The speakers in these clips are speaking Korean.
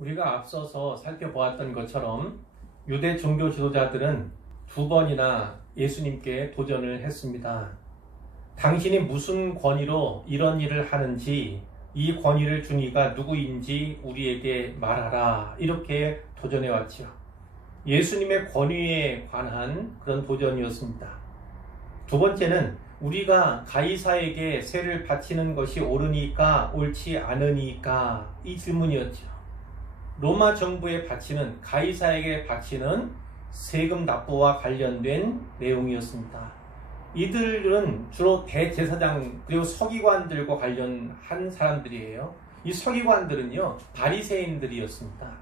우리가 앞서서 살펴보았던 것처럼 유대 종교 지도자들은 2번이나 예수님께 도전을 했습니다. 당신이 무슨 권위로 이런 일을 하는지, 이 권위를 준 이가 누구인지 우리에게 말하라, 이렇게 도전해왔죠. 예수님의 권위에 관한 그런 도전이었습니다. 2번째는 우리가 가이사에게 세를 바치는 것이 옳으니까 옳지 않으니까, 이 질문이었죠. 로마 정부에 바치는, 가이사에게 바치는 세금 납부와 관련된 내용이었습니다. 이들은 주로 대제사장 그리고 서기관들과 관련한 사람들이에요. 이 서기관들은요, 바리새인들이었습니다.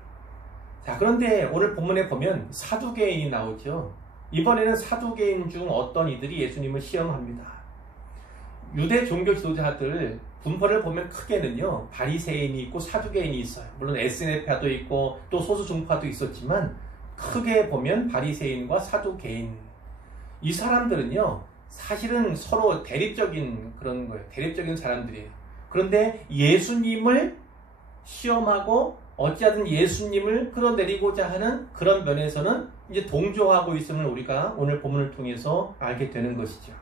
자, 그런데 오늘 본문에 보면 사두개인이 나오죠. 이번에는 사두개인 중 어떤 이들이 예수님을 시험합니다. 유대 종교 지도자들 분포를 보면 크게는요, 바리새인이 있고 사두개인이 있어요. 물론 에스네파도 있고 또 소수 종파도 있었지만 크게 보면 바리새인과 사두개인, 이 사람들은요 사실은 서로 대립적인 그런 거예요. 대립적인 사람들이에요. 그런데 예수님을 시험하고 어찌하든 예수님을 끌어내리고자 하는 그런 면에서는 이제 동조하고 있음을 우리가 오늘 본문을 통해서 알게 되는 것이죠.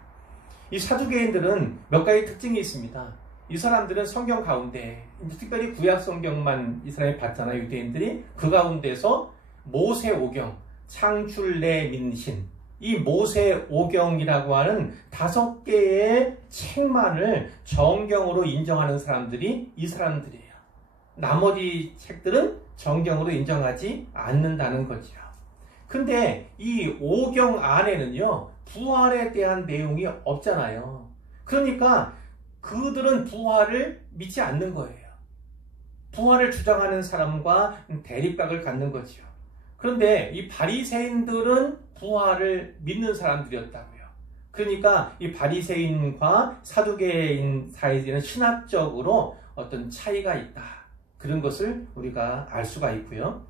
이 사두개인들은 몇 가지 특징이 있습니다. 이 사람들은 성경 가운데, 특별히 구약 성경만 이 사람이 봤잖아요, 유대인들이. 그 가운데서 모세오경, 창출내 민신, 이 모세오경이라고 하는 5개의 책만을 정경으로 인정하는 사람들이 이 사람들이에요. 나머지 책들은 정경으로 인정하지 않는다는 거죠. 근데 이 오경 안에는요, 부활에 대한 내용이 없잖아요. 그러니까 그들은 부활을 믿지 않는 거예요. 부활을 주장하는 사람과 대립각을 갖는 거죠. 그런데 이 바리새인들은 부활을 믿는 사람들이었다고요. 그러니까 이 바리새인과 사두개인 사이에는 신학적으로 어떤 차이가 있다, 그런 것을 우리가 알 수가 있고요.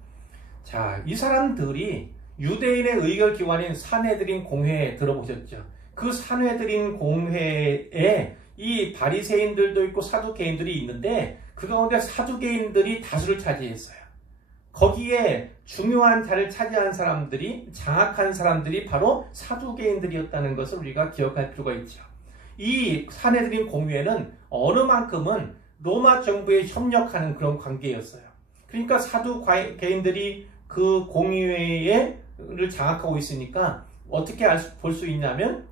자, 이 사람들이 유대인의 의결기관인 산헤드린 공회에 들어보셨죠? 그 산헤드린 공회에 이 바리새인들도 있고 사두개인들이 있는데 그 가운데 사두개인들이 다수를 차지했어요. 거기에 중요한 자리를 차지한 사람들이, 장악한 사람들이 바로 사두개인들이었다는 것을 우리가 기억할 필요가 있죠. 이 산헤드린 공회는 어느 만큼은 로마 정부에 협력하는 그런 관계였어요. 그러니까 사두개인들이 그 공회를 장악하고 있으니까 어떻게 볼 수 있냐면,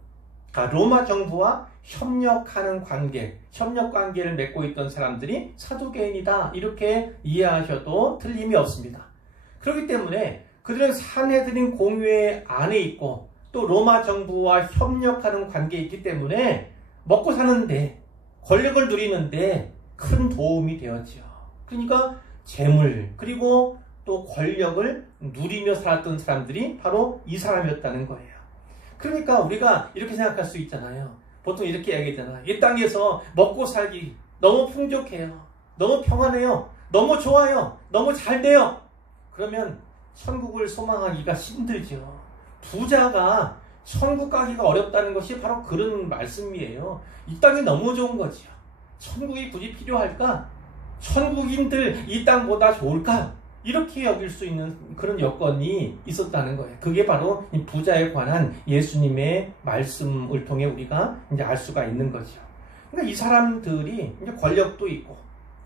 로마 정부와 협력하는 관계, 협력 관계를 맺고 있던 사람들이 사두개인이다, 이렇게 이해하셔도 틀림이 없습니다. 그렇기 때문에 그들은 산헤드린 공회 안에 있고 또 로마 정부와 협력하는 관계에 있기 때문에 먹고 사는데, 권력을 누리는데 큰 도움이 되었죠. 그러니까 재물 그리고 또 권력을 누리며 살았던 사람들이 바로 이 사람이었다는 거예요. 그러니까 우리가 이렇게 생각할 수 있잖아요. 보통 이렇게 얘기하잖아요. 이 땅에서 먹고 살기 너무 풍족해요. 너무 평안해요. 너무 좋아요. 너무 잘 돼요. 그러면 천국을 소망하기가 힘들죠. 부자가 천국 가기가 어렵다는 것이 바로 그런 말씀이에요. 이 땅이 너무 좋은 거지요. 천국이 굳이 필요할까? 천국인들 이 땅보다 좋을까? 이렇게 여길 수 있는 그런 여건이 있었다는 거예요. 그게 바로 부자에 관한 예수님의 말씀을 통해 우리가 이제 알 수가 있는 거죠. 그러니까 이 사람들이 이제 권력도 있고,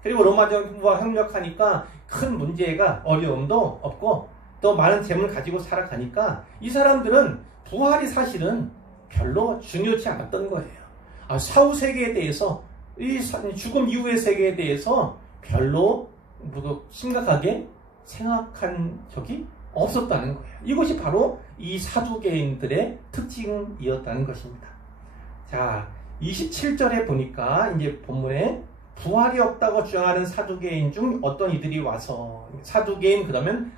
그리고 로마 정부와 협력하니까 큰 문제가, 어려움도 없고, 또 많은 재물을 가지고 살아가니까 이 사람들은 부활이 사실은 별로 중요치 않았던 거예요. 사후 세계에 대해서, 이 죽음 이후의 세계에 대해서 별로 심각하게 생각한 적이 없었다는 거예요. 이것이 바로 이 사두개인들의 특징이었다는 것입니다. 자, 27절에 보니까 이제 본문에 부활이 없다고 주장하는 사두개인 중 어떤 이들이 와서, 사두개인 그러면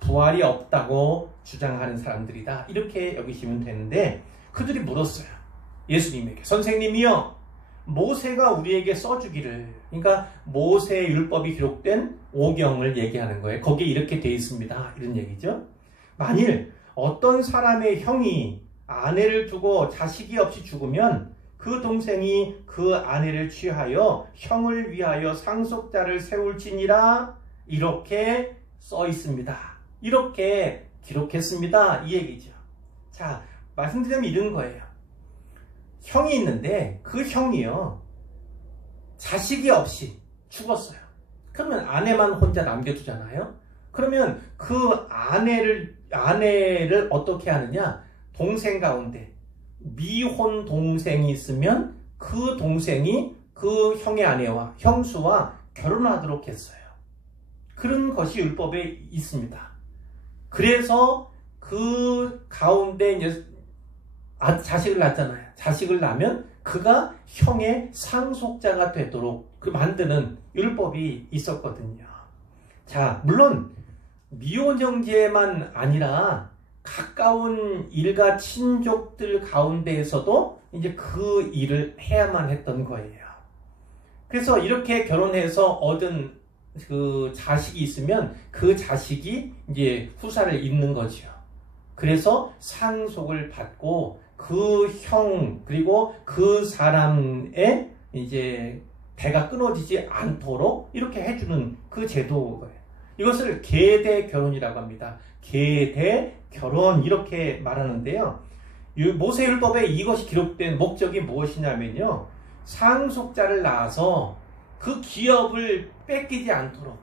부활이 없다고 주장하는 사람들이다, 이렇게 여기시면 되는데, 그들이 물었어요. 예수님에게, 선생님이요, 모세가 우리에게 써주기를, 그러니까 모세의 율법이 기록된 오경을 얘기하는 거예요. 거기에 이렇게 되어 있습니다, 이런 얘기죠. 만일 어떤 사람의 형이 아내를 두고 자식이 없이 죽으면 그 동생이 그 아내를 취하여 형을 위하여 상속자를 세울지니라, 이렇게 써 있습니다. 이렇게 기록했습니다. 이 얘기죠. 자, 말씀드리면 이런 거예요. 형이 있는데 그 형이요, 자식이 없이 죽었어요. 그러면 아내만 혼자 남겨두잖아요. 그러면 그 아내를 어떻게 하느냐? 동생 가운데 미혼 동생이 있으면 그 동생이 그 형의 아내와 형수와 결혼하도록 했어요. 그런 것이 율법에 있습니다. 그래서 그 가운데 이제 자식을 낳잖아요. 자식을 낳으면 그가 형의 상속자가 되도록 만드는 율법이 있었거든요. 자, 물론 미혼 형제만 아니라 가까운 일가 친족들 가운데에서도 이제 그 일을 해야만 했던 거예요. 그래서 이렇게 결혼해서 얻은 그 자식이 있으면 그 자식이 이제 후사를 잇는 거죠. 그래서 상속을 받고 그 형 그리고 그 사람의 이제 대가 끊어지지 않도록 이렇게 해주는 그 제도예요. 이것을 계대 결혼이라고 합니다. 계대 결혼 이렇게 말하는데요. 모세율법에 이것이 기록된 목적이 무엇이냐면요, 상속자를 낳아서 그 기업을 뺏기지 않도록,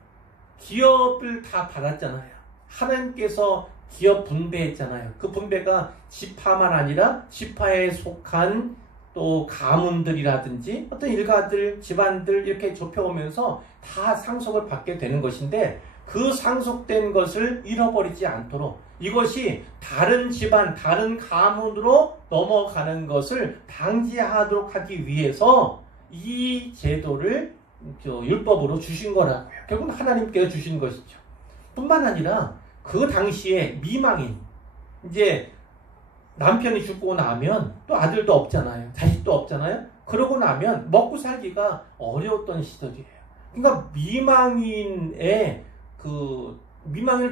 기업을 다 받았잖아요. 하나님께서 기업 분배했잖아요. 그 분배가 지파만 아니라 지파에 속한 또 가문들이라든지 어떤 일가들, 집안들 이렇게 좁혀오면서 다 상속을 받게 되는 것인데, 그 상속된 것을 잃어버리지 않도록 이것이 다른 집안, 다른 가문으로 넘어가는 것을 방지하도록 하기 위해서 이 제도를 율법으로 주신 거라고요. 결국은 하나님께서 주신 것이죠. 뿐만 아니라 그 당시에 미망인, 이제 남편이 죽고 나면 또 아들도 없잖아요. 자식도 없잖아요. 그러고 나면 먹고 살기가 어려웠던 시절이에요. 그러니까 미망인을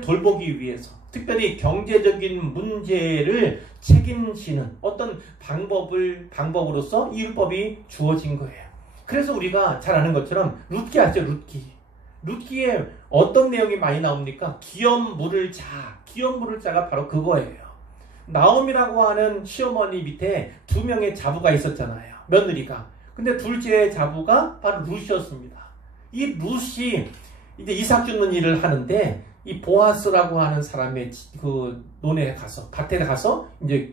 돌보기 위해서 특별히 경제적인 문제를 책임지는 어떤 방법으로서 이 율법이 주어진 거예요. 그래서 우리가 잘 아는 것처럼 룻기 아시죠? 룻기에 어떤 내용이 많이 나옵니까? 기업 물을 자가 바로 그거예요. 나옴이라고 하는 시어머니 밑에 2명의 자부가 있었잖아요. 며느리가. 근데 둘째 자부가 바로 룻이었습니다. 이 룻이 이제 이삭 줍는 일을 하는데, 이 보아스라고 하는 사람의 그 논에 가서, 밭에 가서 이제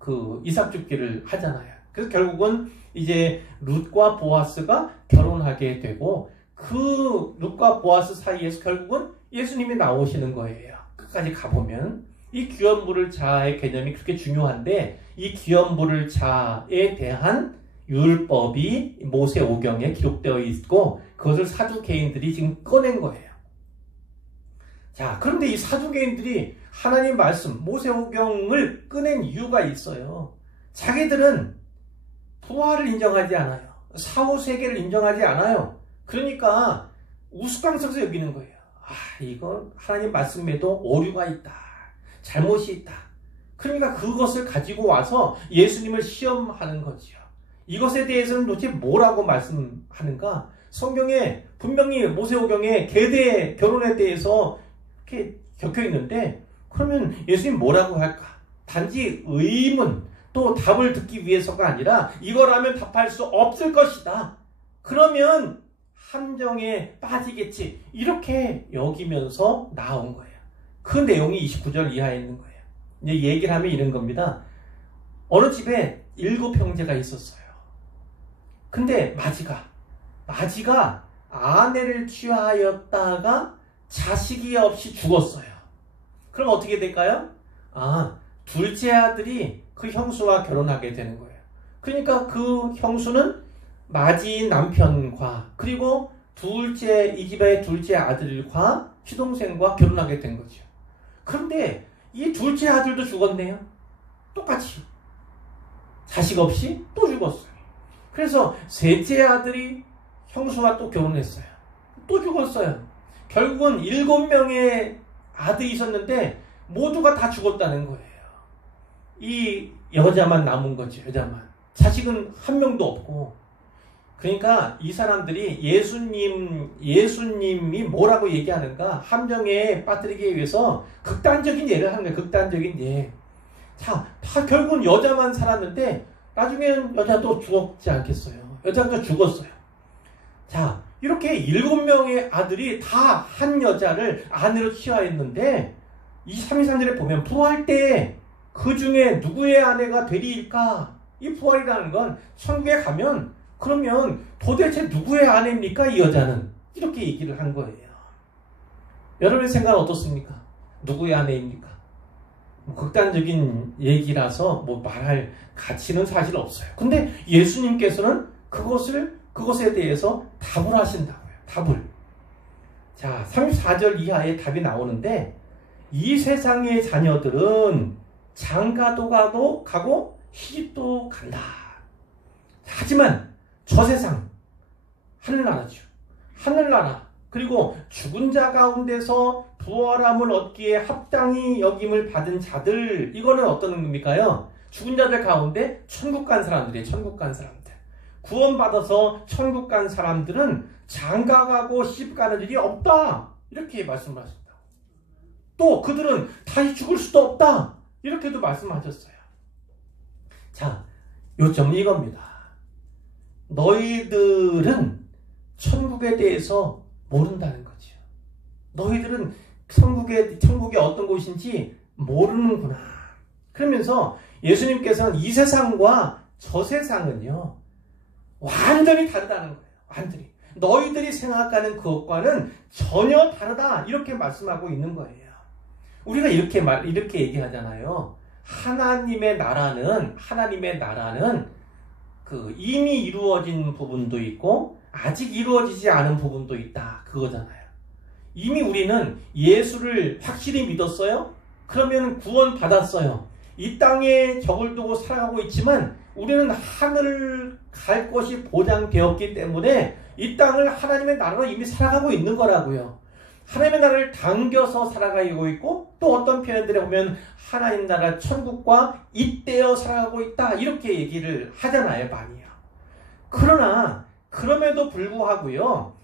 그 이삭 줍기를 하잖아요. 그래서 결국은 이제 룻과 보아스가 결혼하게 되고, 그 룻과 보아스 사이에서 결국은 예수님이 나오시는 거예요. 끝까지 가보면. 이 기업 물을 자의 개념이 그렇게 중요한데, 이 기업 물을 자에 대한 율법이 모세오경에 기록되어 있고, 그것을 사두개인들이 지금 꺼낸 거예요. 자, 그런데 이 사두개인들이 하나님 말씀, 모세오경을 꺼낸 이유가 있어요. 자기들은 부활을 인정하지 않아요. 사후세계를 인정하지 않아요. 그러니까 우스꽝스러워서 여기는 거예요. 이건 하나님 말씀에도 오류가 있다. 잘못이 있다. 그러니까 그것을 가지고 와서 예수님을 시험하는 거죠. 이것에 대해서는 도대체 뭐라고 말씀하는가? 성경에 분명히 모세오경에 계대 결혼에 대해서 이렇게 적혀 있는데, 그러면 예수님 뭐라고 할까? 단지 의문, 또 답을 듣기 위해서가 아니라 이거라면 답할 수 없을 것이다. 그러면 함정에 빠지겠지. 이렇게 여기면서 나온 거예요. 그 내용이 29절 이하에 있는 거예요. 이제 얘기를 하면 이런 겁니다. 어느 집에 7 형제가 있었어요. 근데 마지가 아내를 취하였다가 자식이 없이 죽었어요. 그럼 어떻게 될까요? 둘째 아들이 그 형수와 결혼하게 되는 거예요. 그러니까 그 형수는 마지 남편과 그리고 이 집의 둘째 아들과 시동생과 결혼하게 된 거죠. 그런데 이 둘째 아들도 죽었네요. 똑같이. 자식 없이 또 죽었어요. 그래서 셋째 아들이 형수와 또 결혼했어요. 또 죽었어요. 결국은 7명의 아들이 있었는데 모두가 다 죽었다는 거예요. 이 여자만 남은 거죠. 여자만. 자식은 한 명도 없고. 그러니까 이 사람들이 예수님이 뭐라고 얘기하는가 함정에 빠뜨리기 위해서 극단적인 예를 하는 거예요. 극단적인 예. 자, 다 결국은 여자만 살았는데 나중에는 여자도 죽었지 않겠어요. 여자도 죽었어요. 자, 이렇게 7명의 아들이 다 한 여자를 아내로 취하였는데 이 323절에 보면 부활 때 그 중에 누구의 아내가 되리일까? 이 부활이라는 건 천국에 가면 그러면 도대체 누구의 아내입니까? 이 여자는 이렇게 얘기를 한 거예요. 여러분의 생각은 어떻습니까? 누구의 아내입니까? 극단적인 얘기라서 말할 가치는 사실 없어요. 근데 예수님께서는 그것에 대해서 답을 하신다고요. 답을. 자, 34절 이하에 답이 나오는데 이 세상의 자녀들은 장가도 가고 시집도 간다. 하지만 저 세상 하늘나라죠. 하늘나라 그리고 죽은 자 가운데서 부활함을 얻기에 합당히 여김을 받은 자들 이거는 어떤 의미일까요? 죽은 자들 가운데 천국 간 사람들이에요. 천국 간 사람들. 구원받아서 천국 간 사람들은 장가가고 시집가는 일이 없다. 이렇게 말씀을 하셨다. 또 그들은 다시 죽을 수도 없다. 이렇게도 말씀하셨어요. 자, 요점은 이겁니다. 너희들은 천국에 대해서 모른다는 거죠. 너희들은 천국이 어떤 곳인지 모르는구나. 그러면서 예수님께서는 이 세상과 저 세상은요, 완전히 다르다는 거예요. 완전히. 너희들이 생각하는 그것과는 전혀 다르다. 이렇게 말씀하고 있는 거예요. 우리가 이렇게 얘기하잖아요. 하나님의 나라는 이미 이루어진 부분도 있고 아직 이루어지지 않은 부분도 있다. 그거잖아요. 이미 우리는 예수를 확실히 믿었어요. 그러면 구원 받았어요. 이 땅에 적을 두고 살아가고 있지만 우리는 하늘을 갈 것이 보장되었기 때문에 이 땅을 하나님의 나라로 이미 살아가고 있는 거라고요. 하나님의 나라를 당겨서 살아가고 있고 또 어떤 표현들에 보면 하나님 나라 천국과 잇대어 살아가고 있다. 이렇게 얘기를 하잖아요. 많이요. 그러나 그럼에도 불구하고요.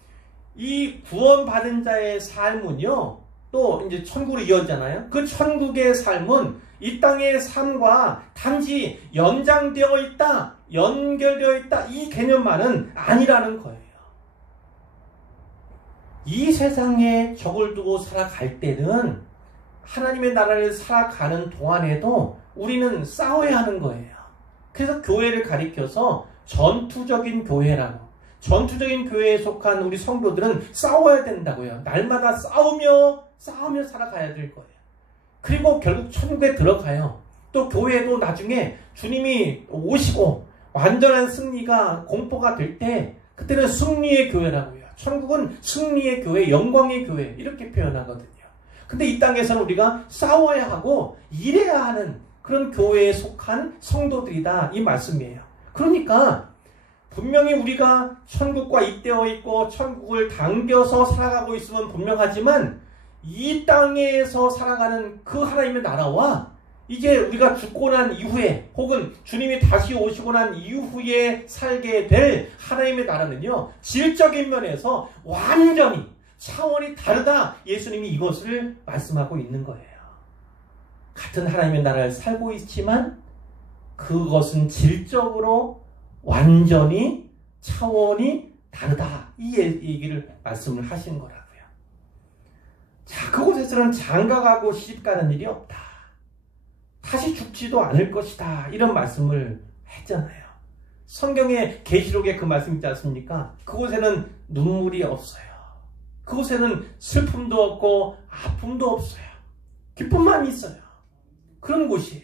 이 구원받은 자의 삶은요. 또 이제 천국으로 이어지잖아요. 그 천국의 삶은 이 땅의 삶과 단지 연장되어 있다. 연결되어 있다. 이 개념만은 아니라는 거예요. 이 세상에 적을 두고 살아갈 때는 하나님의 나라를 살아가는 동안에도 우리는 싸워야 하는 거예요. 그래서 교회를 가리켜서 전투적인 교회라고. 전투적인 교회에 속한 우리 성도들은 싸워야 된다고요. 날마다 싸우며 살아가야 될 거예요. 그리고 결국 천국에 들어가요. 또 교회도 나중에 주님이 오시고 완전한 승리가 공포가 될 때 그때는 승리의 교회라고요. 천국은 승리의 교회, 영광의 교회 이렇게 표현하거든요. 근데 이 땅에서는 우리가 싸워야 하고 일해야 하는 그런 교회에 속한 성도들이다 이 말씀이에요. 그러니까 분명히 우리가 천국과 잇대어 있고 천국을 당겨서 살아가고 있으면 분명하지만 이 땅에서 살아가는 그 하나님의 나라와 이제 우리가 죽고 난 이후에 혹은 주님이 다시 오시고 난 이후에 살게 될 하나님의 나라는요. 질적인 면에서 완전히 차원이 다르다. 예수님이 이것을 말씀하고 있는 거예요. 같은 하나님의 나라를 살고 있지만 그것은 질적으로 완전히 차원이 다르다. 이 얘기를 말씀을 하신 거라고요. 자, 그곳에서는 장가가고 시집가는 일이 없다. 다시 죽지도 않을 것이다. 이런 말씀을 했잖아요. 성경의 계시록에 그 말씀 있지 않습니까? 그곳에는 눈물이 없어요. 그곳에는 슬픔도 없고 아픔도 없어요. 기쁨만 있어요. 그런 곳이에요.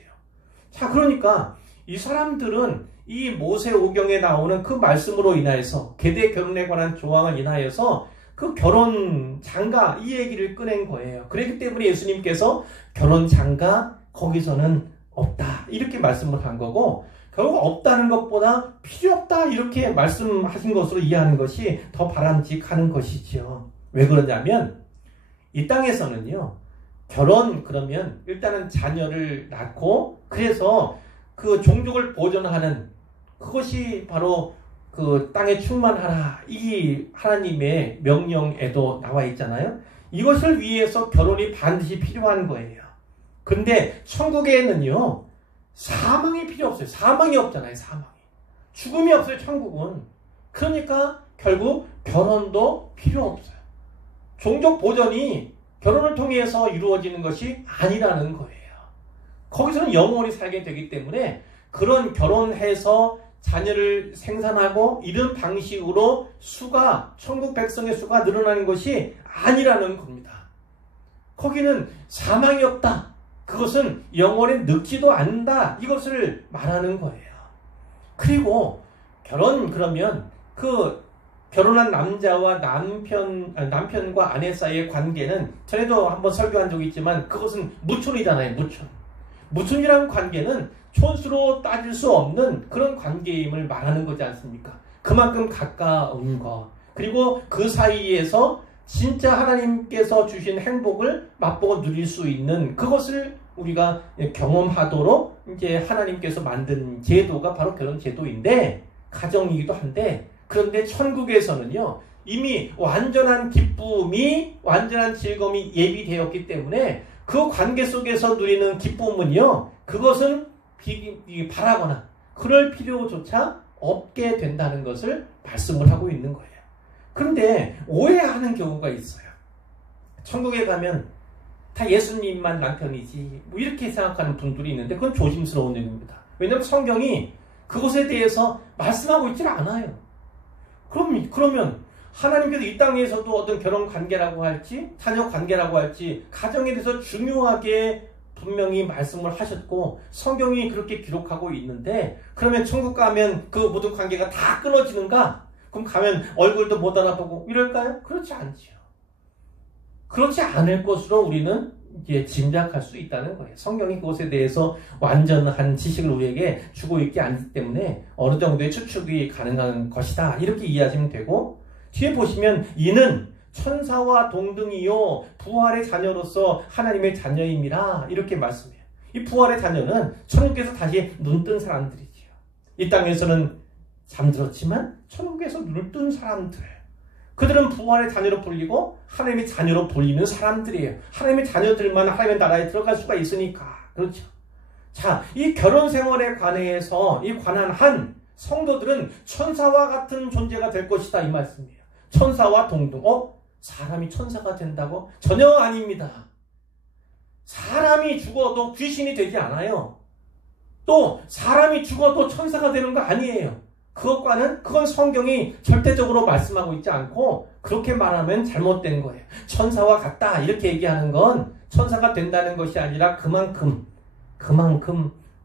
자, 그러니까 이 사람들은 이 모세오경에 나오는 그 말씀으로 인하여서 계대 결혼에 관한 조항을 인하여서 그 결혼 장가 이 얘기를 꺼낸 거예요. 그렇기 때문에 예수님께서 결혼 장가 거기서는 없다 이렇게 말씀을 한 거고 결국 없다는 것보다 필요 없다 이렇게 말씀하신 것으로 이해하는 것이 더 바람직하는 것이죠. 왜 그러냐면 이 땅에서는요. 결혼 그러면 일단은 자녀를 낳고 그래서 그 종족을 보존하는 그것이 바로 그 땅에 충만하라 이 하나님의 명령에도 나와 있잖아요. 이것을 위해서 결혼이 반드시 필요한 거예요. 그런데 천국에는요 사망이 필요 없어요. 사망이 없잖아요. 사망이. 죽음이 없어요. 천국은. 그러니까 결국 결혼도 필요 없어요. 종족 보전이 결혼을 통해서 이루어지는 것이 아니라는 거예요. 거기서는 영원히 살게 되기 때문에 그런 결혼해서 자녀를 생산하고 이런 방식으로 수가 천국 백성의 수가 늘어나는 것이 아니라는 겁니다. 거기는 사망이 없다. 그것은 영원히 늙지도 않는다. 이것을 말하는 거예요. 그리고 그러면 그 결혼한 남자와 남편과 아내 사이의 관계는 전에도 한번 설교한 적이 있지만 그것은 무촌이잖아요. 무촌이라는 관계는 촌수로 따질 수 없는 그런 관계임을 말하는 거지 않습니까? 그만큼 가까운 거. 그리고 그 사이에서 진짜 하나님께서 주신 행복을 맛보고 누릴 수 있는 그것을 우리가 경험하도록 이제 하나님께서 만든 제도가 바로 결혼 제도인데 가정이기도 한데 그런데 천국에서는요 이미 완전한 기쁨이 완전한 즐거움이 예비되었기 때문에 그 관계 속에서 누리는 기쁨은요 그것은 바라거나 그럴 필요조차 없게 된다는 것을 말씀을 하고 있는 거예요. 그런데 오해하는 경우가 있어요. 천국에 가면 다 예수님만 남편이지 뭐 이렇게 생각하는 분들이 있는데 그건 조심스러운 일입니다. 왜냐하면 성경이 그것에 대해서 말씀하고 있질 않아요. 그러면 하나님께서 이 땅에서도 어떤 결혼 관계라고 할지 자녀 관계라고 할지 가정에 대해서 중요하게 분명히 말씀을 하셨고 성경이 그렇게 기록하고 있는데 그러면 천국 가면 그 모든 관계가 다 끊어지는가? 그럼 가면 얼굴도 못 알아보고 이럴까요? 그렇지 않지요. 그렇지 않을 것으로 우리는 이제 짐작할 수 있다는 거예요. 성경이 그것에 대해서 완전한 지식을 우리에게 주고 있지 않기 때문에 어느 정도의 추측이 가능한 것이다. 이렇게 이해하시면 되고 뒤에 보시면 이는 천사와 동등이요 부활의 자녀로서 하나님의 자녀임이라 이렇게 말씀해요. 이 부활의 자녀는 천국에서 다시 눈뜬 사람들이지요. 이 땅에서는 잠들었지만 천국에서 눈을 뜬 사람들. 그들은 부활의 자녀로 불리고 하나님의 자녀로 불리는 사람들이에요. 하나님의 자녀들만 하나님의 나라에 들어갈 수가 있으니까. 그렇죠. 자, 이 결혼 생활에 관해서 이 관한 한 성도들은 천사와 같은 존재가 될 것이다 이 말씀이에요. 천사와 동등. 사람이 천사가 된다고? 전혀 아닙니다. 사람이 죽어도 귀신이 되지 않아요. 또 사람이 죽어도 천사가 되는 거 아니에요. 그건 성경이 절대적으로 말씀하고 있지 않고 그렇게 말하면 잘못된 거예요. 천사와 같다 이렇게 얘기하는 건 천사가 된다는 것이 아니라 그만큼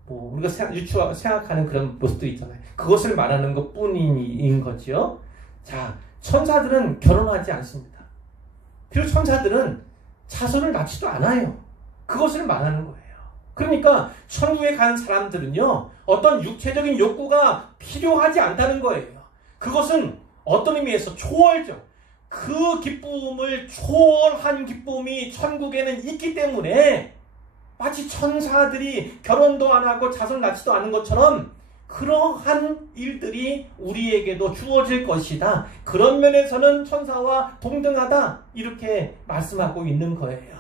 뭐 우리가 생각하는 그런 모습도 있잖아요. 그것을 말하는 것 뿐인 거죠. 자, 천사들은 결혼하지 않습니다. 그리고 천사들은 자손을 낳지도 않아요. 그것을 말하는 거예요. 그러니까 천국에 간 사람들은요 어떤 육체적인 욕구가 필요하지 않다는 거예요. 그것은 어떤 의미에서 초월적 그 기쁨을 초월한 기쁨이 천국에는 있기 때문에 마치 천사들이 결혼도 안 하고 자손 낳지도 않은 것처럼 그러한 일들이 우리에게도 주어질 것이다. 그런 면에서는 천사와 동등하다 이렇게 말씀하고 있는 거예요.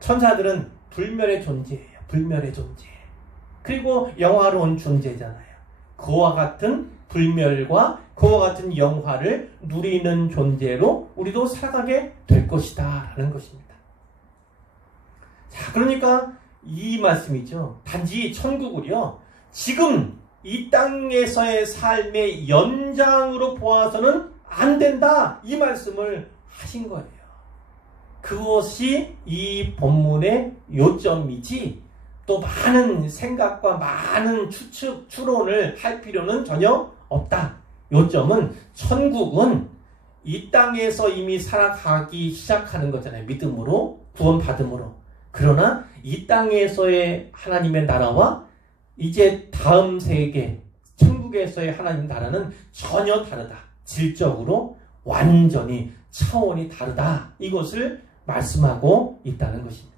천사들은 불멸의 존재예요. 불멸의 존재. 그리고 영화로운 존재잖아요. 그와 같은 불멸과 그와 같은 영화를 누리는 존재로 우리도 살아가게 될 것이다 라는 것입니다. 자, 그러니까 이 말씀이죠. 단지 천국을요 지금 이 땅에서의 삶의 연장으로 보아서는 안 된다 이 말씀을 하신 거예요. 그것이 이 본문의 요점이지 또 많은 생각과 많은 추론을 할 필요는 전혀 없다. 요점은 천국은 이 땅에서 이미 살아가기 시작하는 거잖아요. 믿음으로 구원받음으로. 그러나 이 땅에서의 하나님의 나라와 이제 다음 세계 천국에서의 하나님 나라는 전혀 다르다. 질적으로 완전히 차원이 다르다. 이것을 말씀하고 있다는 것입니다.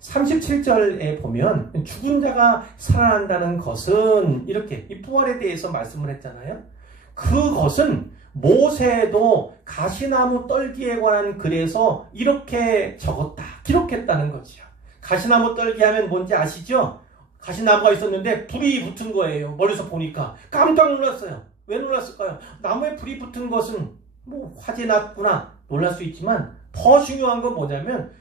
37절에 보면 죽은 자가 살아난다는 것은 이렇게 이 부활에 대해서 말씀을 했잖아요. 그것은 모세도 가시나무 떨기에 관한 글에서 이렇게 적었다, 기록했다는 거지요. 가시나무 떨기 하면 뭔지 아시죠? 가시나무가 있었는데 불이 붙은 거예요. 멀리서 보니까 깜짝 놀랐어요. 왜 놀랐을까요? 나무에 불이 붙은 것은 뭐 화재 났구나 놀랄 수 있지만 더 중요한 건 뭐냐면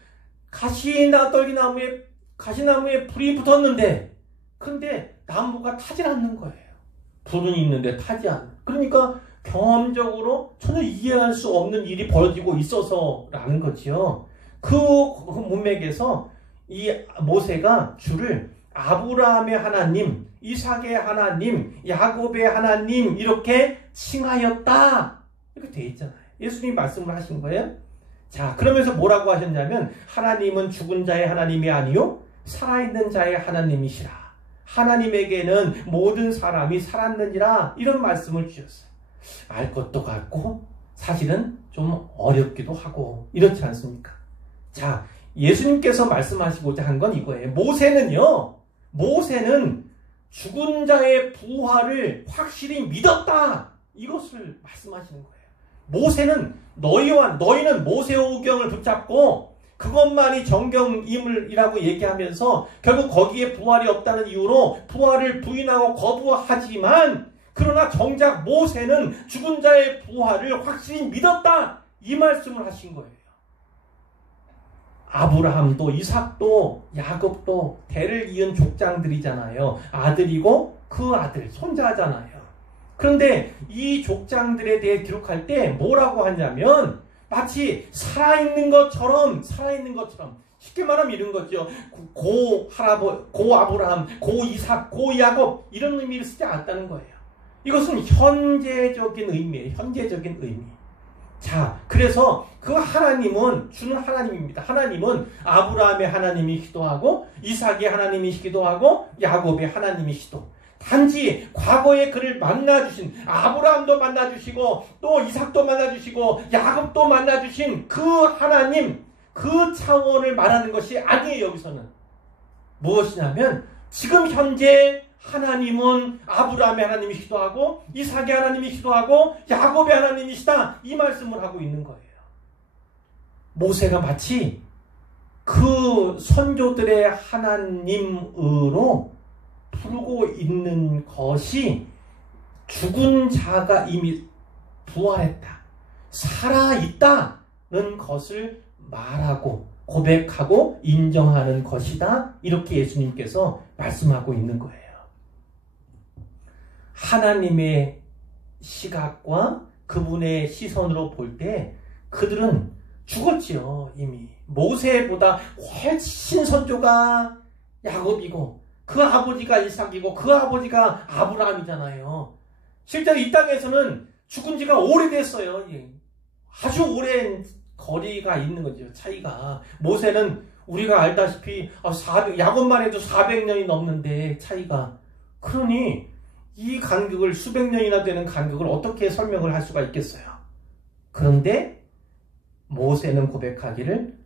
가시나무에 불이 붙었는데 근데 나무가 타질 않는 거예요. 불은 있는데 타지 않는. 그러니까 경험적으로 전혀 이해할 수 없는 일이 벌어지고 있어서라는 거지요. 그 문맥에서 이 모세가 주를 아브라함의 하나님, 이삭의 하나님, 야곱의 하나님 이렇게 칭하였다. 이렇게 돼 있잖아요. 예수님이 말씀을 하신 거예요. 자, 그러면서 뭐라고 하셨냐면 하나님은 죽은 자의 하나님이 아니요 살아있는 자의 하나님이시라. 하나님에게는 모든 사람이 살았느니라. 이런 말씀을 주셨어요. 알 것도 같고 사실은 좀 어렵기도 하고 이렇지 않습니까? 자, 예수님께서 말씀하시고자 한 건 이거예요. 모세는 죽은 자의 부활을 확실히 믿었다. 이것을 말씀하시는 거예요. 모세는 너희는 모세오경을 붙잡고 그것만이 정경임이라고 얘기하면서 결국 거기에 부활이 없다는 이유로 부활을 부인하고 거부하지만 그러나 정작 모세는 죽은 자의 부활을 확실히 믿었다. 이 말씀을 하신 거예요. 아브라함도 이삭도 야곱도 대를 이은 족장들이잖아요. 아들이고 그 아들 손자잖아요. 그런데 이 족장들에 대해 기록할 때 뭐라고 하냐면 마치 살아있는 것처럼 쉽게 말하면 이런 거죠. 고 아브라함, 고 이삭, 고 야곱 이런 의미를 쓰지 않았다는 거예요. 이것은 현재적인 의미예요. 현재적인 의미. 자, 그래서 그 하나님은 주는 하나님입니다. 하나님은 아브라함의 하나님이시기도 하고 이삭의 하나님이시기도 하고 야곱의 하나님이시도. 단지 과거에 그를 만나주신 아브라함도 만나주시고 또 이삭도 만나주시고 야곱도 만나주신 그 하나님, 그 차원을 말하는 것이 아니에요. 여기서는 무엇이냐면 지금 현재 하나님은 아브라함의 하나님이시기도 하고 이삭의 하나님이시기도 하고 야곱의 하나님이시다. 이 말씀을 하고 있는 거예요. 모세가 마치 그 선조들의 하나님으로 부르고 있는 것이 죽은 자가 이미 부활했다, 살아있다는 것을 말하고 고백하고 인정하는 것이다. 이렇게 예수님께서 말씀하고 있는 거예요. 하나님의 시각과 그분의 시선으로 볼 때 그들은 죽었지요. 이미 모세보다 훨씬 선조가 야곱이고 그 아버지가 이삭이고 그 아버지가 아브라함이잖아요. 실제로 이 땅에서는 죽은 지가 오래됐어요. 아주 오랜 거리가 있는 거죠. 차이가. 모세는 우리가 알다시피 야곱만 해도 400년이 넘는데 차이가. 그러니 이 간격을 수백 년이나 되는 간격을 어떻게 설명을 할 수가 있겠어요. 그런데 모세는 고백하기를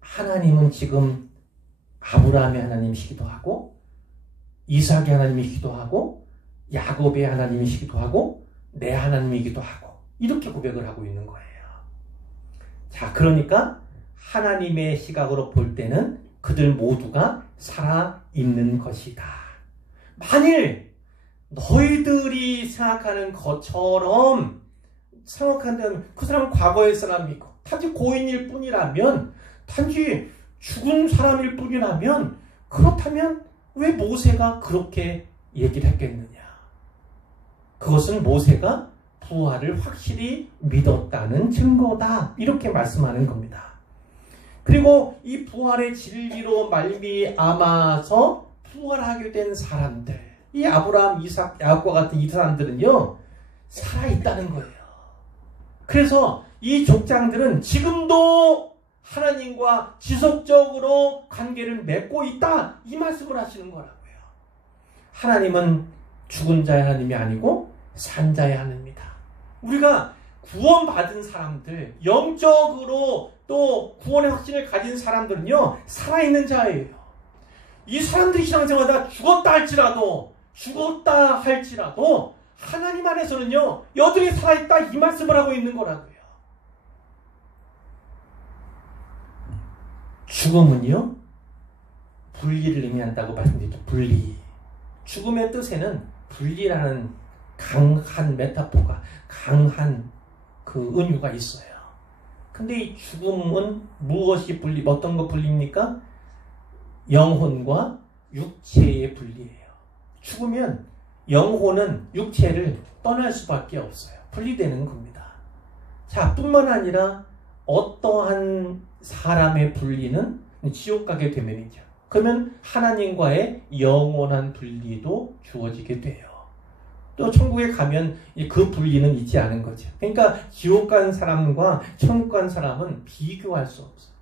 하나님은 지금 아브라함의 하나님이시기도 하고 이삭의 하나님이시기도 하고 야곱의 하나님이시기도 하고 내 하나님이기도 하고 이렇게 고백을 하고 있는 거예요. 자, 그러니까 하나님의 시각으로 볼 때는 그들 모두가 살아있는 것이다. 만일 너희들이 생각하는 것처럼 생각한다면 그 사람은 과거의 사람이고 단지 고인일 뿐이라면 단지 죽은 사람일 뿐이라면 그렇다면 왜 모세가 그렇게 얘기를 했겠느냐. 그것은 모세가 부활을 확실히 믿었다는 증거다. 이렇게 말씀하는 겁니다. 그리고 이 부활의 진리로 말미암아서 부활하게 된 사람들, 이 아브라함, 이삭, 야곱과 같은 이 사람들은요 살아있다는 거예요. 그래서 이 족장들은 지금도 하나님과 지속적으로 관계를 맺고 있다. 이 말씀을 하시는 거라고요. 하나님은 죽은 자의 하나님이 아니고 산 자의 하나님이다. 우리가 구원받은 사람들, 영적으로 또 구원의 확신을 가진 사람들은요 살아있는 자예요. 이 사람들이 신앙생활하다 죽었다 할지라도 하나님 안에서는요, 여전히 살아있다 이 말씀을 하고 있는 거라고요. 죽음은요, 분리를 의미한다고 말씀드렸죠. 분리. 죽음의 뜻에는 분리라는 강한 메타포가, 강한 그 은유가 있어요. 근데 이 죽음은 무엇이 어떤 거 분리입니까? 영혼과 육체의 분리예요. 죽으면 영혼은 육체를 떠날 수밖에 없어요. 분리되는 겁니다. 자, 뿐만 아니라 어떠한 사람의 분리는 지옥 가게 되면이죠. 그러면 하나님과의 영원한 분리도 주어지게 돼요. 또 천국에 가면 그 분리는 있지 않은 거죠. 그러니까 지옥 간 사람과 천국 간 사람은 비교할 수 없어요.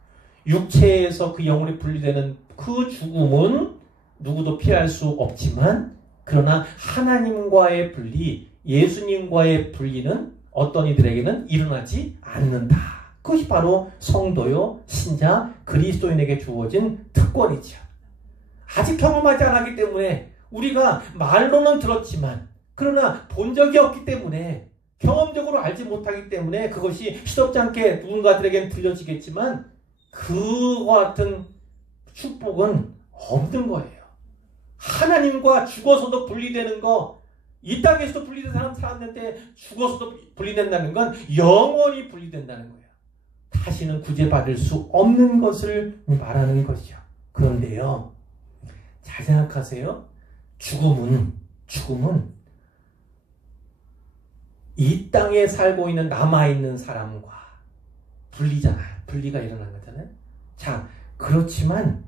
육체에서 그 영혼이 분리되는 그 죽음은 누구도 피할 수 없지만, 그러나 하나님과의 분리, 예수님과의 분리는 어떤 이들에게는 일어나지 않는다. 그것이 바로 성도요, 신자, 그리스도인에게 주어진 특권이죠. 아직 경험하지 않았기 때문에 우리가 말로는 들었지만, 그러나 본 적이 없기 때문에, 경험적으로 알지 못하기 때문에 그것이 시덥지 않게 누군가들에게는 들려지겠지만 그와 같은 축복은 없는 거예요. 하나님과 죽어서도 분리되는 거, 이 땅에서도 분리된 사람한테 죽어서도 분리된다는 건 영원히 분리된다는 거예요. 다시는 구제받을 수 없는 것을 말하는 것이죠. 그런데요, 잘 생각하세요. 죽음은 이 땅에 살고 있는 남아있는 사람과 분리잖아요. 분리가 일어난 거잖아요. 자, 그렇지만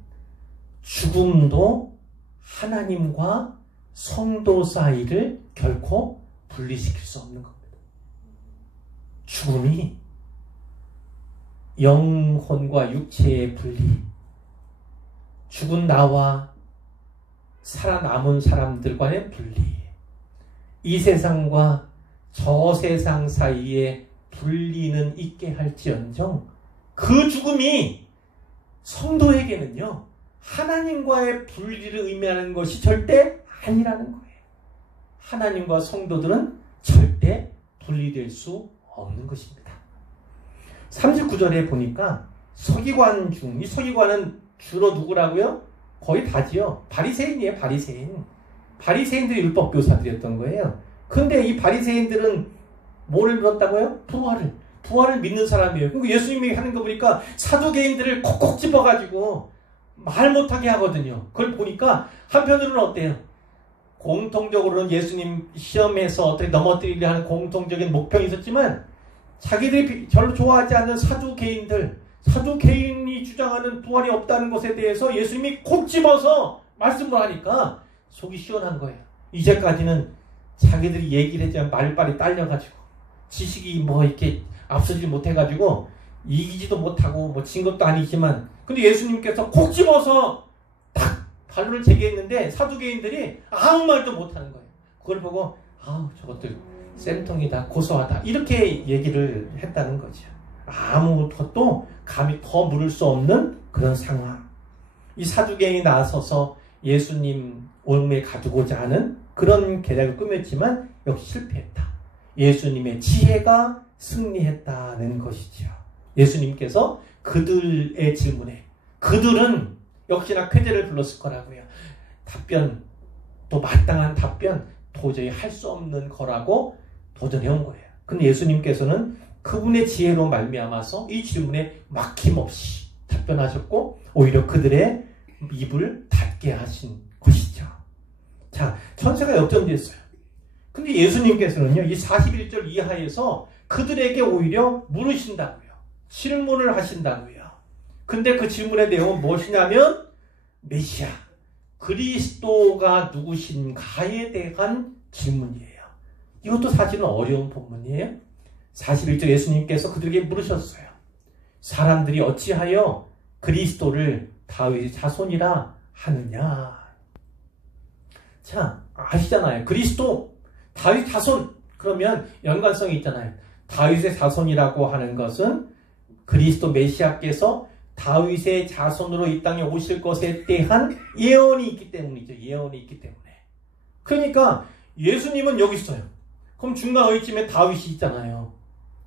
죽음도 하나님과 성도 사이를 결코 분리시킬 수 없는 겁니다. 죽음이 영혼과 육체의 분리, 죽은 나와 살아남은 사람들과의 분리, 이 세상과 저 세상 사이에 분리는 있게 할지언정 그 죽음이 성도에게는요, 하나님과의 분리를 의미하는 것이 절대 아니라는 거예요. 하나님과 성도들은 절대 분리될 수 없는 것입니다. 39절에 보니까 서기관 중, 이 서기관은 주로 누구라고요? 거의 다지요. 바리새인이에요. 바리새인들이 율법교사들이었던 거예요. 근데 이 바리새인들은 뭐를 믿었다고요? 부활을 믿는 사람이에요. 그리고 예수님이 하는 거 보니까 사두개인들을 콕콕 집어가지고 말 못하게 하거든요. 그걸 보니까 한편으로는 어때요? 공통적으로는 예수님 시험에서 어떻게 넘어뜨리려 하는 공통적인 목표가 있었지만, 자기들이 별로 좋아하지 않는 사두개인이 주장하는 부활이 없다는 것에 대해서 예수님이 콕 집어서 말씀을 하니까 속이 시원한 거예요. 이제까지는 자기들이 얘기를 했지만 말빨이 딸려가지고 지식이 이렇게 앞서지 못해가지고 이기지도 못하고 진 것도 아니지만, 근데 예수님께서 콕 집어서 딱 반론을 제기했는데 사두개인들이 아무 말도 못하는 거예요. 그걸 보고 저것들 쌤통이다, 고소하다, 이렇게 얘기를 했다는 거죠. 아무것도 감히 더 물을 수 없는 그런 상황. 이 사두개인이 나서서 예수님 올무에 가두고자 하는 그런 계략을 꾸몄지만 역시 실패했다. 예수님의 지혜가 승리했다는 것이죠. 예수님께서 그들의 질문에, 그들은 역시나 쾌재를 불렀을 거라고요. 답변, 또 마땅한 답변 도저히 할 수 없는 거라고 도전해 온 거예요. 근데 예수님께서는 그분의 지혜로 말미암아서 이 질문에 막힘없이 답변하셨고 오히려 그들의 입을 닫게 하신 것이죠. 자, 천세가 역전됐어요. 근데 예수님께서는요, 이 41절 이하에서 그들에게 오히려 물으신다고요. 질문을 하신다고요. 근데 그 질문의 내용은 무엇이냐면 메시아, 그리스도가 누구신가에 대한 질문이에요. 이것도 사실은 어려운 본문이에요. 41절 예수님께서 그들에게 물으셨어요. 사람들이 어찌하여 그리스도를 다윗의 자손이라 하느냐. 자, 아시잖아요. 그리스도, 다윗 자손, 그러면 연관성이 있잖아요. 다윗의 자손이라고 하는 것은 그리스도 메시아께서 다윗의 자손으로 이 땅에 오실 것에 대한 예언이 있기 때문이죠. 예언이 있기 때문에. 그러니까 예수님은 여기 있어요. 그럼 중간 어디쯤에 다윗이 있잖아요.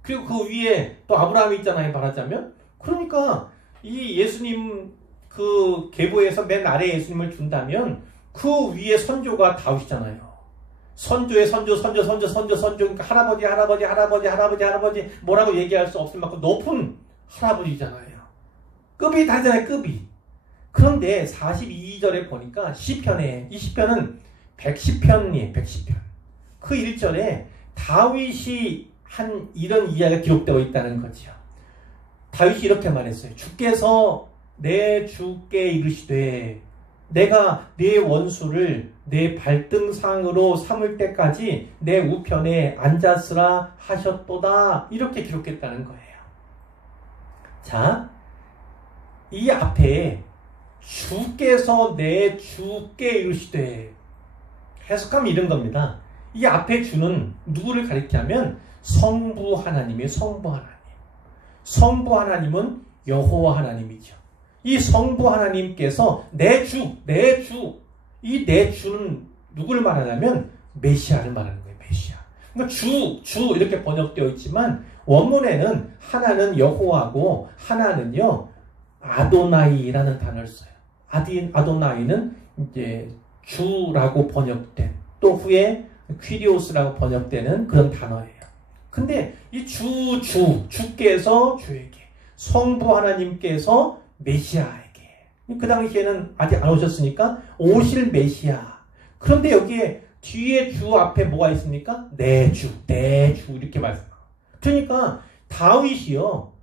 그리고 그 위에 또 아브라함이 있잖아요, 말하자면. 그러니까 이 예수님 그 계보에서 맨 아래에 예수님을 준다면 그 위에 선조가 다윗이잖아요. 선조의 선조, 그러니까 할아버지 뭐라고 얘기할 수 없을 만큼 높은 할아버지잖아요. 급이 다르잖아요, 급이. 그런데 42절에 보니까 이 시편은 110편이에요, 110편. 그 1절에 다윗이 한 이런 이야기가 기록되어 있다는 거죠. 다윗이 이렇게 말했어요. 주께서 내 주께 이르시되 내가 네 원수를 내 발등상으로 삼을 때까지 내 우편에 앉았으라 하셨도다. 이렇게 기록했다는 거예요. 자, 이 앞에 주께서 내 주께 이르시되 해석하면 이런 겁니다. 이 앞에 주는 누구를 가리키냐면 성부 하나님이에요. 성부 하나님. 성부 하나님은 여호와 하나님이죠. 이 성부 하나님께서 내 주, 이 내 주는 누구를 말하냐면 메시아를 말하는 거예요. 메시아. 그러니까 주 이렇게 번역되어 있지만 원문에는 하나는 여호와고 하나는요 아도나이라는 단어를 써요. 아도나이는 이제 주라고 번역된, 또 후에 퀴리오스라고 번역되는 그런 단어예요. 근데 이 주께서 주에게, 성부 하나님께서 메시아에게, 그 당시에는 아직 안 오셨으니까 오실 메시아. 그런데 여기에 뒤에 주 앞에 뭐가 있습니까? 내 주 이렇게 말씀합니다. 그러니까 다윗이요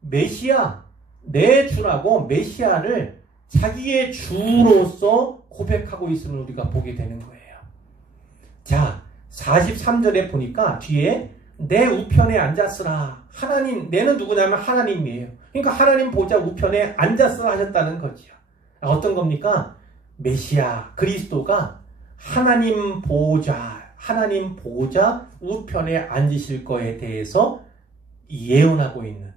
메시아, 내 주라고 메시아를 자기의 주로서 고백하고 있음을 우리가 보게 되는 거예요. 자, 43절에 보니까 뒤에 내 우편에 앉았으라. 하나님, 내는 누구냐면 하나님이에요. 그러니까 하나님 보좌 우편에 앉았으라 하셨다는 거지요. 어떤 겁니까? 메시아 그리스도가 하나님 보좌 우편에 앉으실 거에 대해서 예언하고 있는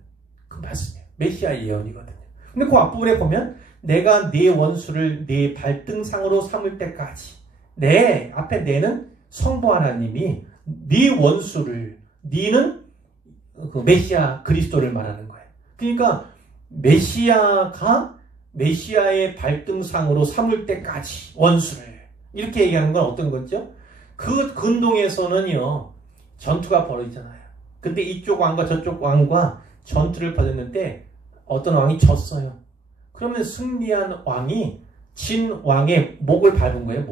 그 말씀이에요. 메시아 예언이거든요. 근데 그 앞부분에 보면 내가 네 원수를 네 발등상으로 삼을 때까지, 앞에 내는 성부 하나님이 네 원수를, 네는 그 메시아 그리스도를 말하는 거예요. 그러니까 메시아의 발등상으로 삼을 때까지 원수를, 이렇게 얘기하는 건 어떤 거죠? 그 근동에서는요 전투가 벌어지잖아요. 근데 이쪽 왕과 저쪽 왕과 전투를 벌였는데 어떤 왕이 졌어요. 그러면 승리한 왕이 진 왕의 목을 밟은 거예요.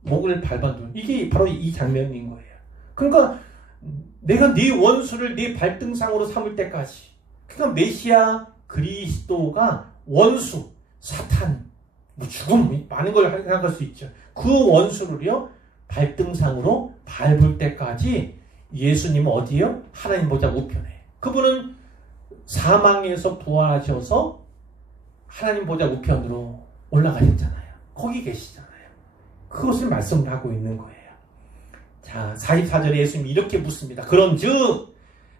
목을 밟아둔, 이게 바로 이 장면인 거예요. 그러니까 내가 네 원수를 네 발등상으로 삼을 때까지, 그러니까 메시아 그리스도가 원수, 사탄, 죽음, 많은 걸 생각할 수 있죠. 그 원수를요 발등상으로 밟을 때까지 예수님은 어디요? 하나님 보좌 우편에. 그분은 사망에서 부활하셔서 하나님 보좌 우편으로 올라가셨잖아요. 거기 계시잖아요. 그것을 말씀을 하고 있는 거예요. 자, 44절에 예수님이 이렇게 묻습니다. 그런즉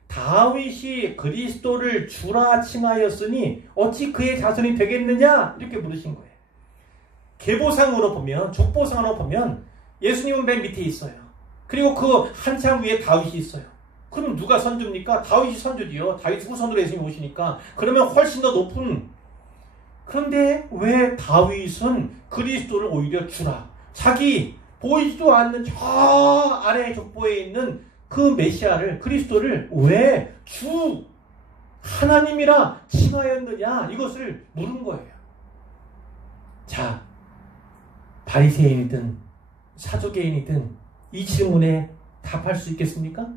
다윗이 그리스도를 주라 칭하였으니 어찌 그의 자손이 되겠느냐? 이렇게 물으신 거예요. 계보상으로 보면, 족보상으로 보면 예수님은 맨 밑에 있어요. 그리고 그 한참 위에 다윗이 있어요. 그럼 누가 선주입니까? 다윗이 선주지요. 다윗 후손으로 예수님이 오시니까. 그러면 훨씬 더 높은. 그런데 왜 다윗은 그리스도를 오히려 주라, 자기 보이지도 않는 저 아래 족보에 있는 그 메시아를, 그리스도를 왜 주 하나님이라 칭하였느냐, 이것을 물은 거예요. 자, 바리새인이든 사두개인이든 이 질문에 답할 수 있겠습니까?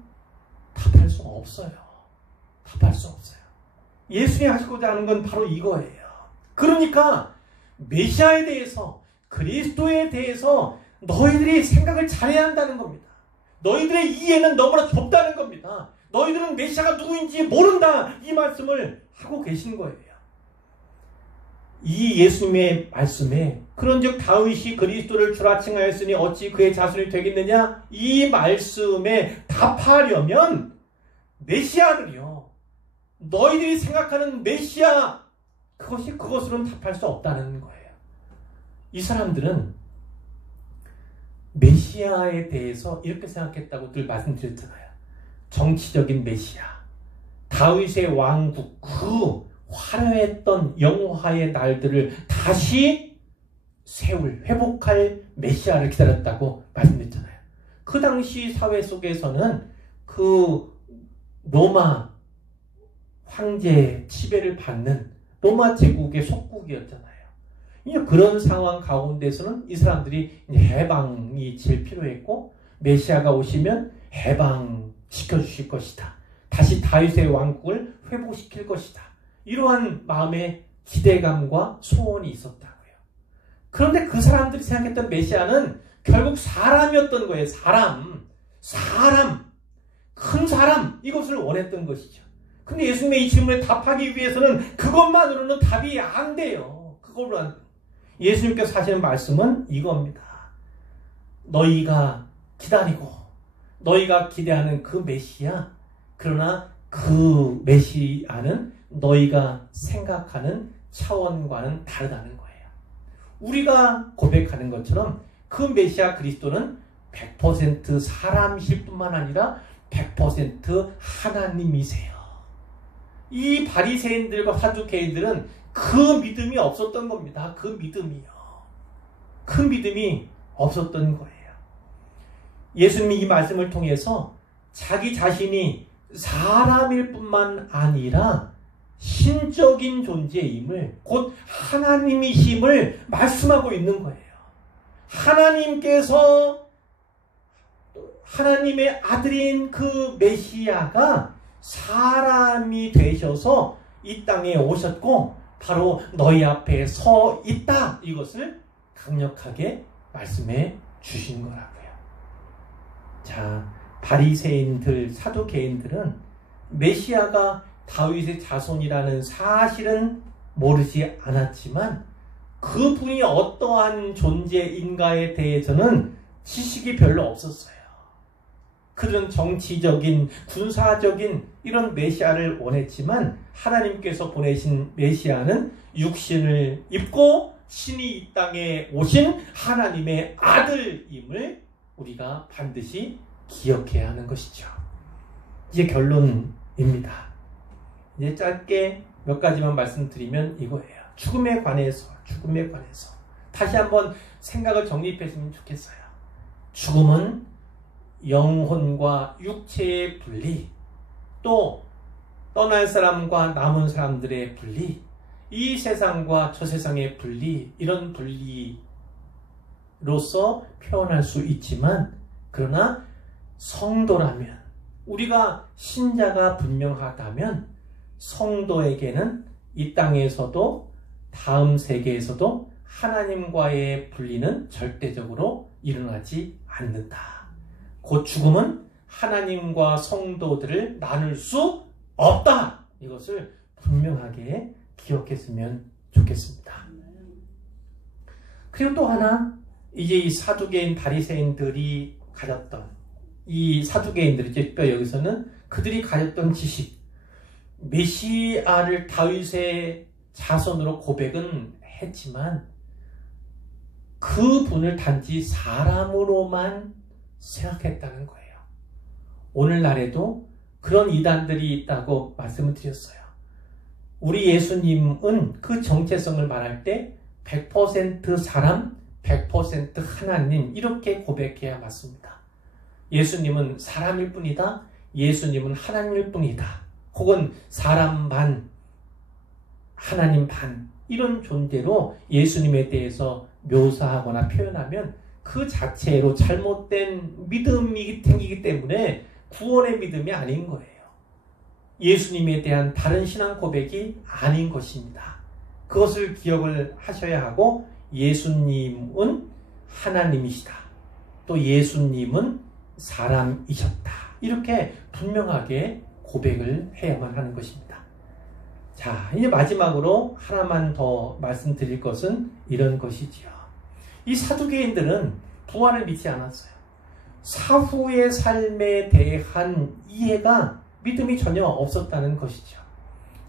답할 수 없어요. 예수님이 하시고자 하는 건 바로 이거예요. 그러니까 메시아에 대해서, 그리스도에 대해서 너희들이 생각을 잘해야 한다는 겁니다. 너희들의 이해는 너무나 좁다는 겁니다. 너희들은 메시아가 누구인지 모른다, 이 말씀을 하고 계신 거예요. 이 예수님의 말씀에 그런즉 다윗이 그리스도를 주라 칭하였으니 어찌 그의 자손이 되겠느냐, 이 말씀에 답하려면 메시아를요, 너희들이 생각하는 메시아, 그것으로는 답할 수 없다는 거예요. 이 사람들은 메시아에 대해서 이렇게 생각했다고 늘 말씀드렸잖아요. 정치적인 메시아, 다윗의 왕국, 그 화려했던 영화의 날들을 다시 회복할 메시아를 기다렸다고 말씀드렸잖아요. 그 당시 사회 속에서는 그 로마 황제 지배를 받는 로마 제국의 속국이었잖아요. 그런 상황 가운데서는 이 사람들이 해방이 제일 필요했고, 메시아가 오시면 해방시켜 주실 것이다. 다시 다윗의 왕국을 회복시킬 것이다. 이러한 마음의 기대감과 소원이 있었다고요. 그런데 그 사람들이 생각했던 메시아는 결국 사람이었던 거예요. 큰 사람, 이것을 원했던 것이죠. 근데 예수님의 이 질문에 답하기 위해서는 그것만으로는 답이 안 돼요. 그걸로 안 돼요. 예수님께서 하시는 말씀은 이겁니다. 너희가 기다리고 너희가 기대하는 그 메시아, 그러나 그 메시아는 너희가 생각하는 차원과는 다르다는 거예요. 우리가 고백하는 것처럼 그 메시아 그리스도는 100% 사람이실 뿐만 아니라 100% 하나님이세요. 이 바리새인들과 사두개인들은 그 믿음이 없었던 겁니다. 그 믿음이 없었던 거예요. 예수님이 이 말씀을 통해서 자기 자신이 사람일 뿐만 아니라 신적인 존재임을, 곧 하나님이심을 말씀하고 있는 거예요. 하나님께서 하나님의 아들인 그 메시아가 사람이 되셔서 이 땅에 오셨고 바로 너희 앞에 서 있다. 이것을 강력하게 말씀해 주신 거라고요. 자, 바리새인들, 사두개인들은 메시아가 다윗의 자손이라는 사실은 모르지 않았지만 그분이 어떠한 존재인가에 대해서는 지식이 별로 없었어요. 그런 정치적인, 군사적인 이런 메시아를 원했지만 하나님께서 보내신 메시아는 육신을 입고 신이 이 땅에 오신 하나님의 아들임을 우리가 반드시 기억해야 하는 것이죠. 이제 결론입니다. 이제 짧게 몇 가지만 말씀드리면 이거예요. 죽음에 관해서 다시 한번 생각을 정립했으면 좋겠어요. 죽음은 영혼과 육체의 분리, 또 떠날 사람과 남은 사람들의 분리, 이 세상과 저 세상의 분리, 이런 분리로서 표현할 수 있지만, 그러나 성도라면, 우리가 신자가 분명하다면 성도에게는 이 땅에서도 다음 세계에서도 하나님과의 분리는 절대적으로 일어나지 않는다. 곧 죽음은 하나님과 성도들을 나눌 수 없다. 이것을 분명하게 기억했으면 좋겠습니다. 그리고 또 하나, 이제 이 사두개인 바리새인들이 가졌던, 이 사두개인들이 여기서는 그들이 가졌던 지식, 메시아를 다윗의 자손으로 고백은 했지만 그분을 단지 사람으로만 생각했다는 거예요. 오늘날에도 그런 이단들이 있다고 말씀을 드렸어요. 우리 예수님은 그 정체성을 말할 때 100% 사람, 100% 하나님, 이렇게 고백해야 맞습니다. 예수님은 사람일 뿐이다. 예수님은 하나님일 뿐이다. 혹은 사람 반, 하나님 반, 이런 존재로 예수님에 대해서 묘사하거나 표현하면 그 자체로 잘못된 믿음이 생기기 때문에 구원의 믿음이 아닌 거예요. 예수님에 대한 다른 신앙 고백이 아닌 것입니다. 그것을 기억을 하셔야 하고, 예수님은 하나님이시다. 또 예수님은 사람이셨다. 이렇게 분명하게 고백을 해야만 하는 것입니다. 자, 이제 마지막으로 하나만 더 말씀드릴 것은 이런 것이지요. 이 사두개인들은 부활을 믿지 않았어요. 사후의 삶에 대한 이해가, 믿음이 전혀 없었다는 것이죠.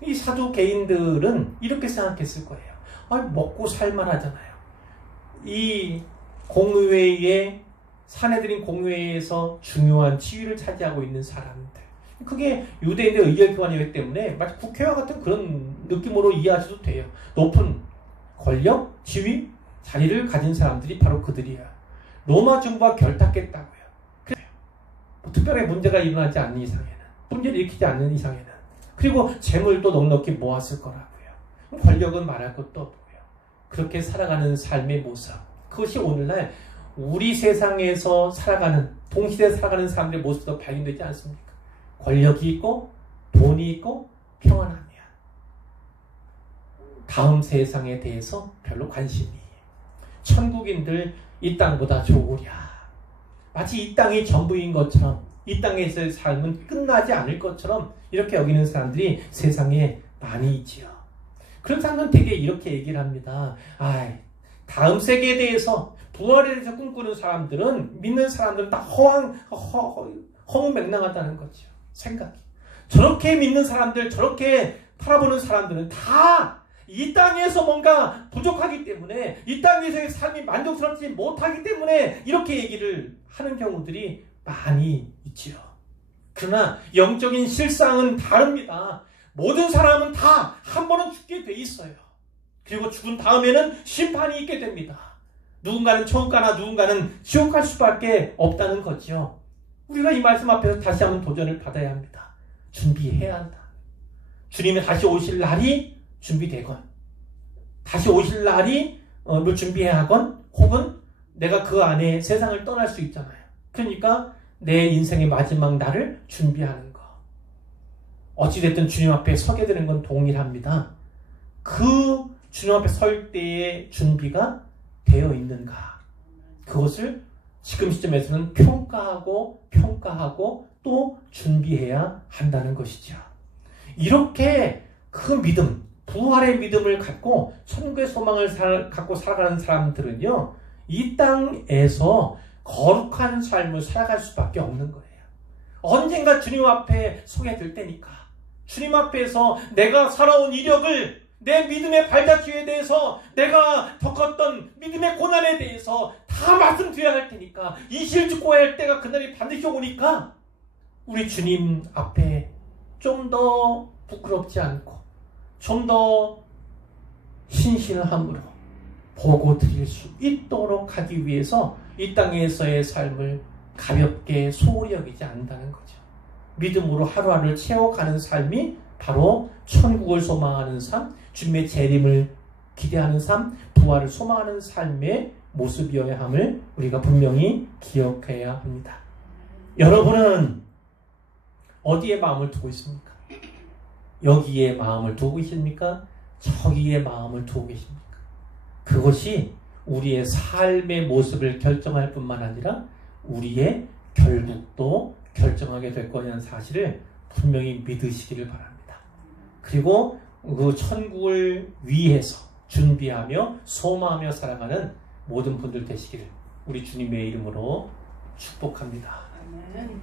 이 사두개인들은 이렇게 생각했을 거예요. 먹고 살만하잖아요. 이 공의회의 사내들인 공회에서 중요한 지위를 차지하고 있는 사람들. 그게 유대인의 의결기관이기 때문에 마치 국회와 같은 그런 느낌으로 이해하셔도 돼요. 높은 권력, 지위, 자리를 가진 사람들이 바로 그들이야. 로마 정부와 결탁했다고요. 그래요. 뭐 특별히 문제가 일어나지 않는 이상에는, 문제를 일으키지 않는 이상에는, 그리고 재물도 넉넉히 모았을 거라고요. 권력은 말할 것도 없고요. 그렇게 살아가는 삶의 모습, 그것이 오늘날 우리 세상에서 살아가는, 동시대에 살아가는 사람들의 모습도 발견되지 않습니까? 권력이 있고 돈이 있고 평안함이야. 다음 세상에 대해서 별로 관심이, 천국인들 이 땅보다 좋으랴. 마치 이 땅이 전부인 것처럼, 이 땅에서의 삶은 끝나지 않을 것처럼 이렇게 여기는 사람들이 세상에 많이 있지요. 그런 사람들은 되게 이렇게 얘기를 합니다. 다음 세계에 대해서, 부활에 대해서 꿈꾸는 사람들은, 믿는 사람들은 다 허무맹랑하다는 거죠. 생각이. 저렇게 믿는 사람들, 저렇게 바라보는 사람들은 다 이 땅에서 뭔가 부족하기 때문에, 이 땅에서의 삶이 만족스럽지 못하기 때문에 이렇게 얘기를 하는 경우들이 많이 있지요. 그러나 영적인 실상은 다릅니다. 모든 사람은 다 한 번은 죽게 돼 있어요. 그리고 죽은 다음에는 심판이 있게 됩니다. 누군가는 천국 가나 누군가는 지옥 갈 수밖에 없다는 거죠. 우리가 이 말씀 앞에서 다시 한번 도전을 받아야 합니다. 준비해야 한다. 주님이 다시 오실 날이 준비되건, 다시 오실 날이 준비해야 하건, 혹은 내가 그 안에 세상을 떠날 수 있잖아요. 그러니까 내 인생의 마지막 날을 준비하는 거. 어찌됐든 주님 앞에 서게 되는 건 동일합니다. 그 주님 앞에 설 때의 준비가 되어 있는가, 그것을 지금 시점에서는 평가하고 또 준비해야 한다는 것이죠. 이렇게 그 믿음, 부활의 믿음을 갖고 천국의 소망을 갖고 살아가는 사람들은요, 이 땅에서 거룩한 삶을 살아갈 수밖에 없는 거예요. 언젠가 주님 앞에 서게 될 때니까, 주님 앞에서 내가 살아온 이력을, 내 믿음의 발자취에 대해서, 내가 겪었던 믿음의 고난에 대해서 다 말씀드려야 할 테니까, 이 실죽고야 할 때가 그날이 반드시 오니까 우리 주님 앞에 좀 더 부끄럽지 않고 좀 더 신실함으로 보고 드릴 수 있도록 하기 위해서 이 땅에서의 삶을 가볍게 소홀히 여기지 않는다는 거죠. 믿음으로 하루하루를 채워가는 삶이 바로 천국을 소망하는 삶, 주님의 재림을 기대하는 삶, 부활을 소망하는 삶의 모습이어야 함을 우리가 분명히 기억해야 합니다. 여러분은 어디에 마음을 두고 있습니까? 여기에 마음을 두고 계십니까? 저기에 마음을 두고 계십니까? 그것이 우리의 삶의 모습을 결정할 뿐만 아니라 우리의 결국도 결정하게 될 거라는 사실을 분명히 믿으시기를 바랍니다. 그리고 그 천국을 위해서 준비하며 소망하며 살아가는 모든 분들 되시기를 우리 주님의 이름으로 축복합니다. 아멘.